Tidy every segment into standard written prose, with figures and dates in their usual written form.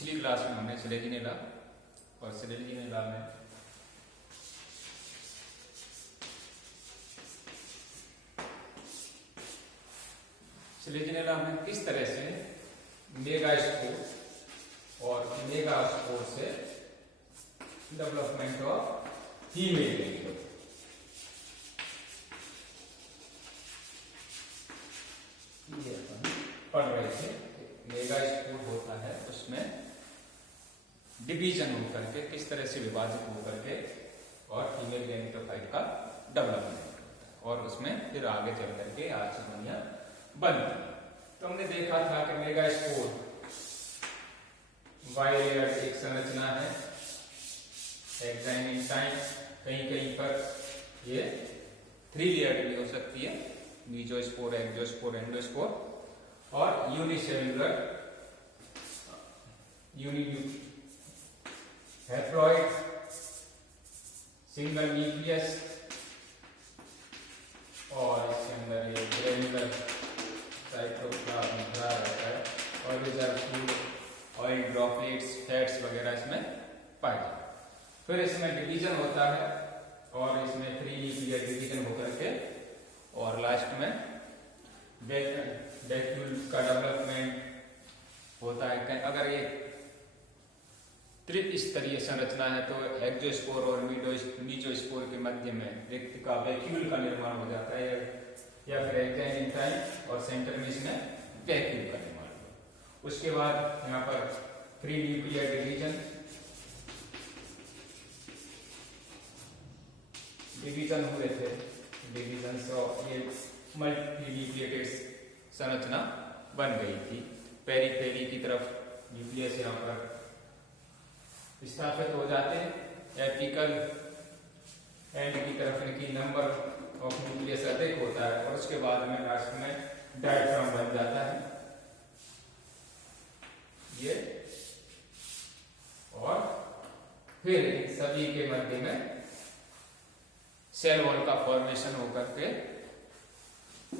पिछली क्लास में हमने सिलेजिनेला और सिलेजिनेला में किस तरह से मेगास्पोर और मेगास्पोर से डेवलपमेंट ऑफ फीमेल गेंडों ये अपन पढ़ रहे थे। मेगास्पोर होता है, उसमें डिवीजन होकर के किस तरह से विभाजित होकर के और फीमेल गैमेटोफाइट का डेवलपमेंट होता है और उसमें फिर आगे चल करके आर्चिगोनिया बनती। तो हमने देखा था कि मेगास्पोर बाइलेयर्ड एक संरचना है, एक्साइन टाइम, कहीं कहीं पर ये 3 लेयर्ड भी हो सकती है, मीजोस्पोर, एक्सोस्पोर, एंडोस्पोर, और यूनिसेल्युलर हैप्लॉइड, सिंगल न्यूक्लियस, और इसके अंदर ये ग्रेनुलर साइटोप्लाज्म भरा रहता है और reserve food, oil droplets, fats वगैरह इसमें पाए जाते हैं। फिर इसमें डिवीजन होता है और इसमें 3 न्यूक्लियर डिवीजन होकर के और लास्ट में वैक्यूल का डेवलपमेंट होता है। अगर ये त्रिस्तरीय संरचना है तो एक्सोस्पोर और मीजोस्पोर के मध्य में रिक्त का वैक्यूल का निर्माण हो जाता है, या फिर एक्साइन टाइम और सेंटर में इसमें वैक्यूल का निर्माण हो। उसके बाद यहाँ पर 3 न्यूक्लियर डिवीजन हुए थे, डिवीजन से ये मल्टीन्यूक्लिएटेड संरचना बन गई थी। पेरीफेरी की तरफ न्यूक्लियस यहाँ पर स्थापित हो जाते हैं, एपिकल एंड की तरफ इनकी नंबर ऑफ न्यूक्लियस अधिक होता है और उसके बाद में लास्ट में डायफ्राम बन जाता है ये, और फिर इन सभी के मध्य में सेल वॉल का फॉर्मेशन होकर के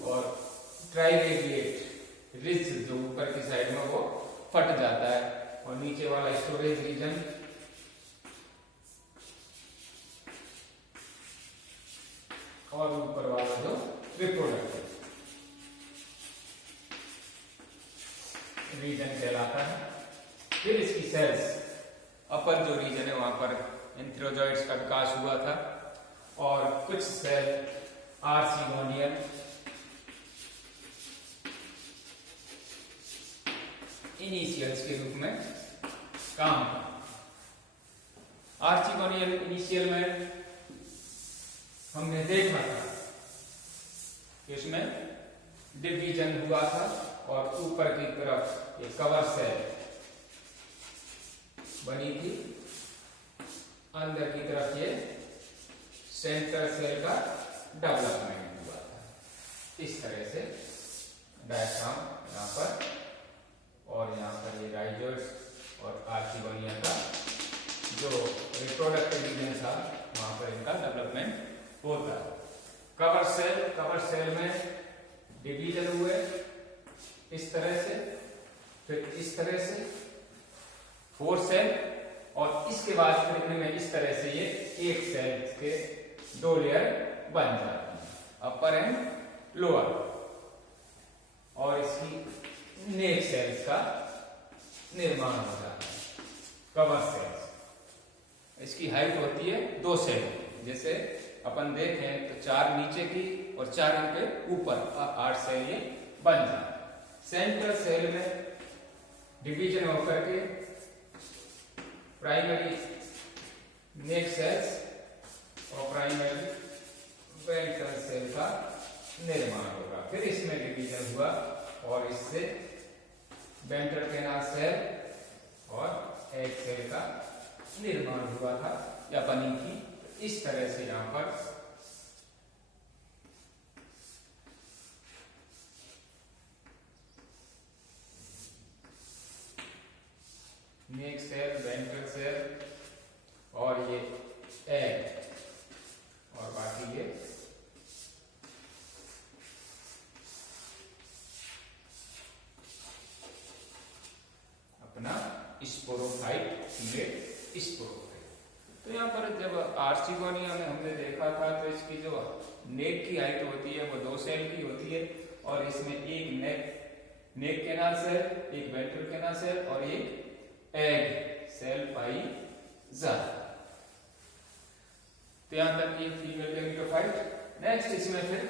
और ट्राइरेडिएट रिज जो ऊपर की साइड में वो फट जाता है और नीचे वाला स्टोरेज रीजन और ऊपर वाला जो रिप्रोडक्टिव रीजन कहलाता है। फिर इसकी सेल्स अपर जो रीजन है वहां पर एंथ्रोजॉइड्स का विकास हुआ था और कुछ सेल आर्चिगोनियल इनिशियल्स के रूप में काम किया। आर्चिगोनियल इनिशियल में हमने देखा था कि उसमें डिवीजन हुआ था और ऊपर की तरफ एक कवर सेल बनी थी, अंदर की तरफ ये सेंटर सेल का डेवलपमेंट हुआ था। इस तरह से डायफ्राम यहाँ पर और यहाँ पर ये राइजोइड्स और आर्चिगोनिया का जो रिप्रोडक्टिव रीजन था वहां पर इनका डेवलपमेंट होता है। कवर सेल में डिवीजन हुए इस तरह से, फिर इस तरह से 4 सेल, और इसके बाद फिर इनमें इस तरह से ये एक सेल के 2 लेयर बन जाती है, अपर एंड लोअर, और इसकी नेक सेल्स का निर्माण हो जाता है। कवर सेल्स इसकी हाइट होती है 2 सेल, जैसे अपन देखें तो 4 नीचे की और 4 इनके ऊपर 8 सेल ये बन जाते हैं। सेंट्रल सेल में डिवीजन होकर के प्राइमरी नेक सेल्स और प्राइमरी वेंट्रल सेल का निर्माण होगा। फिर इसमें डिवीजन हुआ और इससे वेंट्रल कैनाल सेल और एग सेल का निर्माण हुआ था या बनी थी। इस तरह से यहां पर नेक सेल, वेंट्रल सेल और ये एग और बाकी ये अपना स्पोर तो यहाँ पर जब आर्चिगोनिया में हमने देखा था तो इसकी जो नेक की हाइट होती है वो 2 सेल की होती है और इसमें एक नेक कैनाल सेल, एक वेंट्रल कैनाल सेल और एक एग सेल पाई जाती। तो यहां तक ये फीमेल गैमेटोफाइट। नेक्स्ट इसमें फिर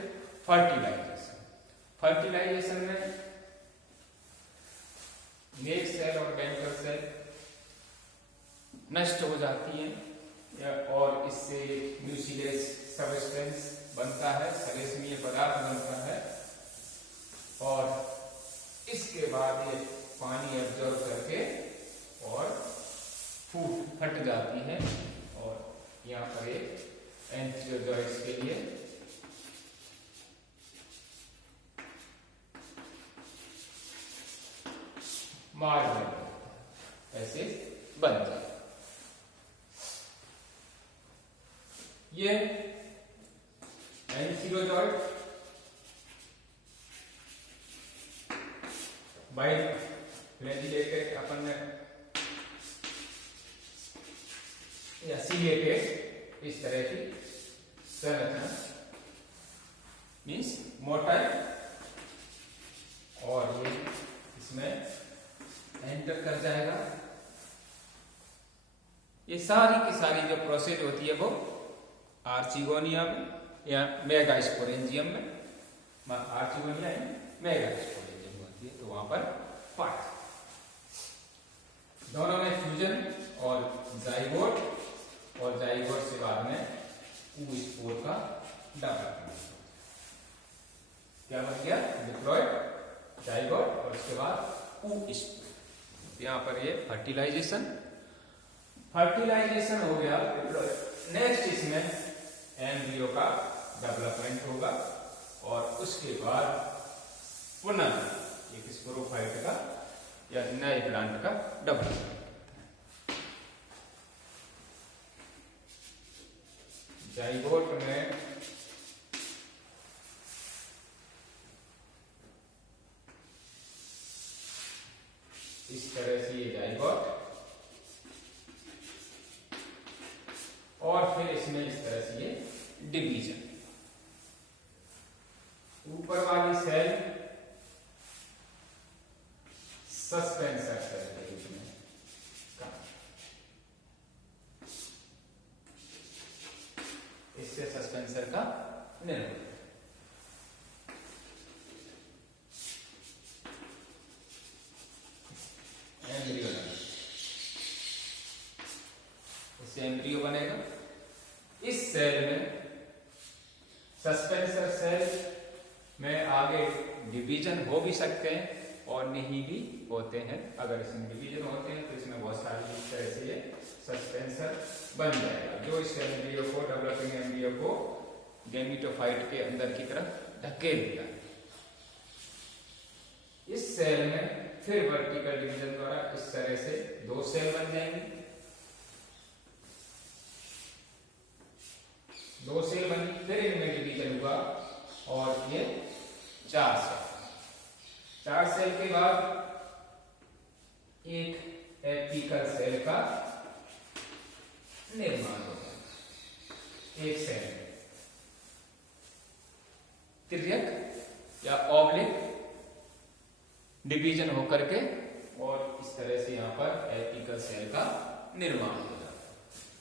फर्टिलाइजेशन में नेक सेल और वेंट्रल सेल नष्ट हो जाती हैं और इससे म्यूसिलेज सबस्टेंस बनता है, सलेस्मीय पदार्थ बनता है और इसके बाद ये पानी एब्जॉर्ब करके और फट जाती है और यहाँ पर एक एंथियोजॉइड्स के लिए मार्ग ऐसे बन जाता। ये एंथियोजॉइड बाइफ्लैजिलेटेड अपन ने या सिलेटेड इस तरह की संरचना मीन्स मोटाई और ये इसमें एंटर कर जाएगा। ये सारी की सारी जो प्रोसेस होती है वो आर्चिगोनिया में या मेगास्पोरेंजियम में, आर्चिगोनिया मेगास्पोरेंजियम होती है तो वहां पर पार्ट दोनों में फ्यूजन और जाइगोट से बाद में oospore का डेवलपमेंट क्या बन गया, डिप्लॉयड जाइगोट और उसके बाद oospore। यहाँ पर ये फर्टिलाइजेशन हो गया। नेक्स्ट इसमें एम्ब्रियो का डेवलपमेंट होगा और उसके बाद पुनः एक स्पोरोफाइट का या नए प्लांट का डेवलपमेंट। जाइगोट में इस तरह से ये जाइगोट और फिर इसमें इस तरह से ये डिवीजन। ऊपर वाली सेल सस्पेंसर सेल के रूप में इससे सस्पेंसर का निर्माण। इससे एम्ब्रियो बनेगा। इस सेल में सस्पेंसर सेल में आगे डिवीजन हो भी सकते हैं और नहीं भी होते हैं। अगर इसमें डिवीजन होते हैं तो इसमें बहुत सारी इस तरह से ये सस्पेंसर बन जाएगा जो इस एम्ब्रियो को, डेवलपिंग एम्ब्रियो को गैमेटोफाइट के अंदर की तरफ धकेल दिया। इस सेल में फिर वर्टिकल डिवीजन द्वारा इस तरह से 2 सेल बन जाएंगे। 2 सेल बनी, फिर इनमें डिवीजन हुआ और ये 4 सेल। 4 सेल के बाद एक एपिकल सेल का निर्माण होगा। एक सेल तिर्यक या ऑब्लिक डिवीजन होकर के और इस तरह से यहां पर एपिकल सेल का निर्माण हो जाता है।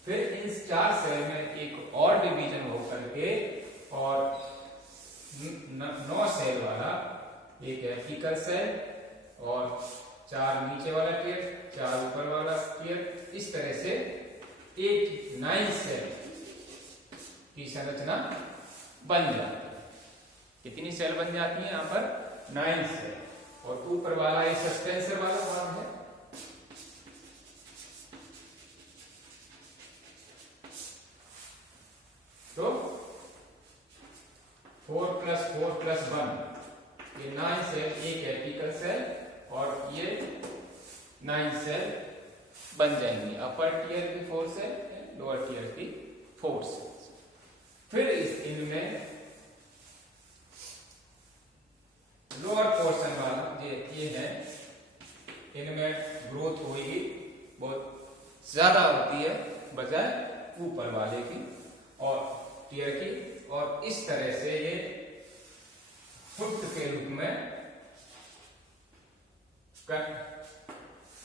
फिर इन 4 सेल में एक और डिवीजन होकर के और 9 सेल वाला एक एपिकल सेल और 4 नीचे वाला टियर, 4 ऊपर वाला टियर, इस तरह से 9 सेल की संरचना बन जाती है। कितनी सेल बन जाती है यहाँ पर? 9 सेल। और ऊपर वाला ये सस्पेंसर वाला भाग है। तो 4+4+1 ये 9 सेल, एक एपिकल सेल और ये 9 सेल बन जाएंगी। अपर टियर की 4 सेल, लोअर टियर की 4 सेल। फिर इनमें लोअर पोर्शन वाला ये है, इनमें ग्रोथ होगी बहुत ज्यादा होती है बजाय ऊपर वाले की और टीयर की, और इस तरह से ये फुट के रूप में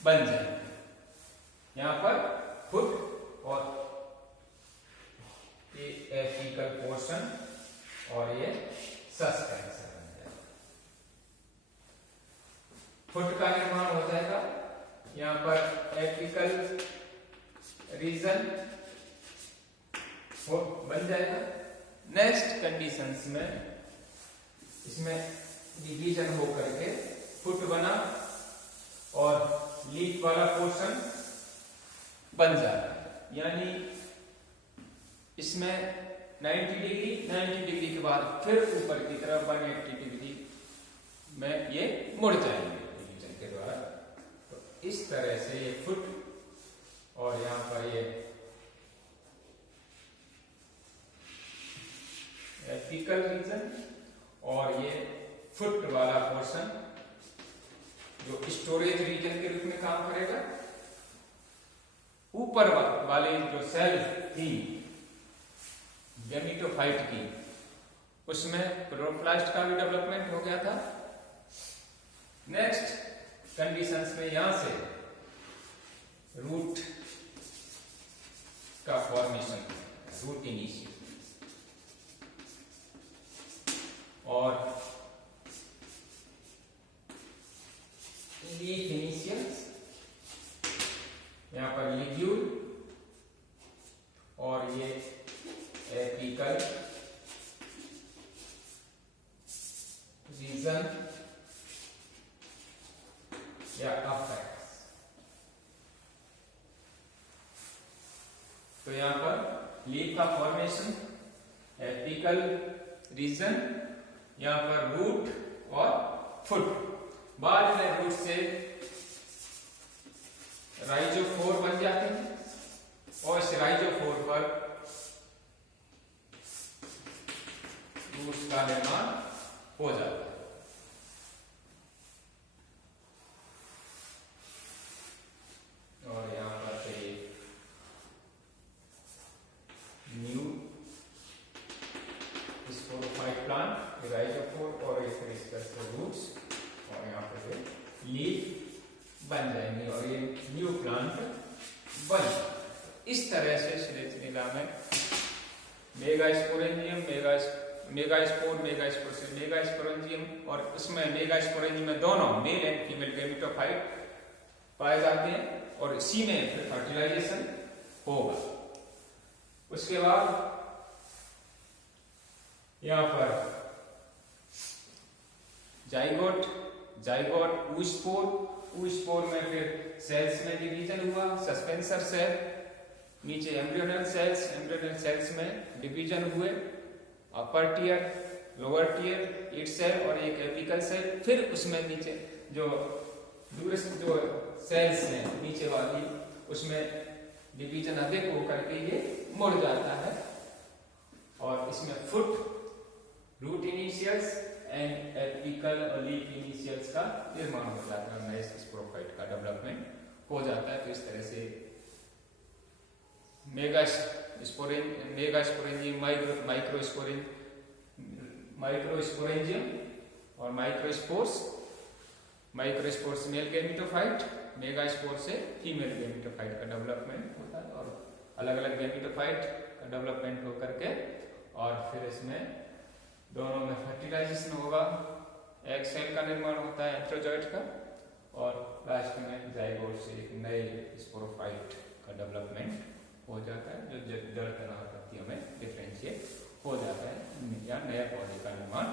बन जाए। यहां पर फुट और ये एपिकल पोर्शन और ये सस्पेंसर बन जाएगा। फुट का निर्माण हो जाएगा, यहां पर एपिकल रीजन बन जाएगा। नेक्स्ट कंडीशंस में इसमें डिवीजन हो करके फुट बना और लीफ वाला पोर्शन बन जाता है, यानी इसमें 90 डिग्री के बाद फिर ऊपर की तरफ 180 डिग्री में ये मुड़ जाएंगे डिवीजन के द्वारा। तो इस तरह से ये फुट और यहां पर ये एपिकल रीजन और ये फुट वाला पोर्शन जो स्टोरेज रीजन के रूप में काम करेगा। ऊपर वाले जो सेल थी गैमेटोफाइट की, उसमें क्लोरोप्लास्ट का भी डेवलपमेंट हो गया था। नेक्स्ट कंडीशंस में यहां से रूट का फॉर्मेशन, रूट इनिशियल, और लीफ इनिशियल, यहां पर लिग्यूल और ये एपिकल रीजन या अपेक्स। तो यहां पर लीफ का फॉर्मेशन, एपिकल रीजन, यहां पर रूट और फुट। बाद में रूट से राइजोफोर बन जाते हैं और इस राइजोफोर पर रूट्स का निर्माण हो जाता है। और यहां पर से न्यू स्पोरोफाइट प्लांट, राइजोफोर और इस तरह से रूट्स, और यहाँ पर लीफ बन जाएंगे और ये न्यू प्लांट बन। इस तरह से श्लेष्मिला में मेगास्पोरेंजियम, मेगास्पोर से मेगास्पोरेंजियम, और इसमें मेगास्पोरेंजियम में दोनों मेल एंड फीमेल गैमेटोफाइट पाए जाते हैं और इसी में फिर फर्टिलाइजेशन होगा। उसके बाद यहां पर जाइगोट ऊस्पोर में फिर सेल्स में डिवीजन हुआ, सस्पेंसर सेल, नीचे एम्ब्रियोनल सेल्स में डिवीजन हुए, अपर टियर, लोअर टियर, ईट सेल और एक एपिकल सेल। फिर उसमें नीचे जो दूरस्थ जो सेल्स हैं नीचे वाली, उसमें डिवीजन अधिक होकर के ये मुड़ जाता है और इसमें फुट, रूट इनिशियल्स एंड एपिकल और लीफ इनिशियल्स का निर्माण हो जाता है, नए स्पोरोफाइट का डेवलपमेंट हो जाता है। तो इस तरह से मेगास्पोरेंजियम, माइक्रोस्पोरेंजियम और माइक्रोस्पोर्स मेल गैमेटोफाइट, मेगास्पोर से फीमेल गैमेटोफाइट का डेवलपमेंट होता है और अलग अलग गैमेटोफाइट का डेवलपमेंट होकर के, और फिर इसमें दोनों में फर्टिलाइजेशन होगा, एग सेल का निर्माण होता है एंथ्रोजॉइट का, और लास्ट में जाइगोट से एक नए स्पोरोफाइट का डेवलपमेंट हो जाता है जो जड़ तना पत्तियों में डिफरेंशिएट हो जाता है या नया पौधे का निर्माण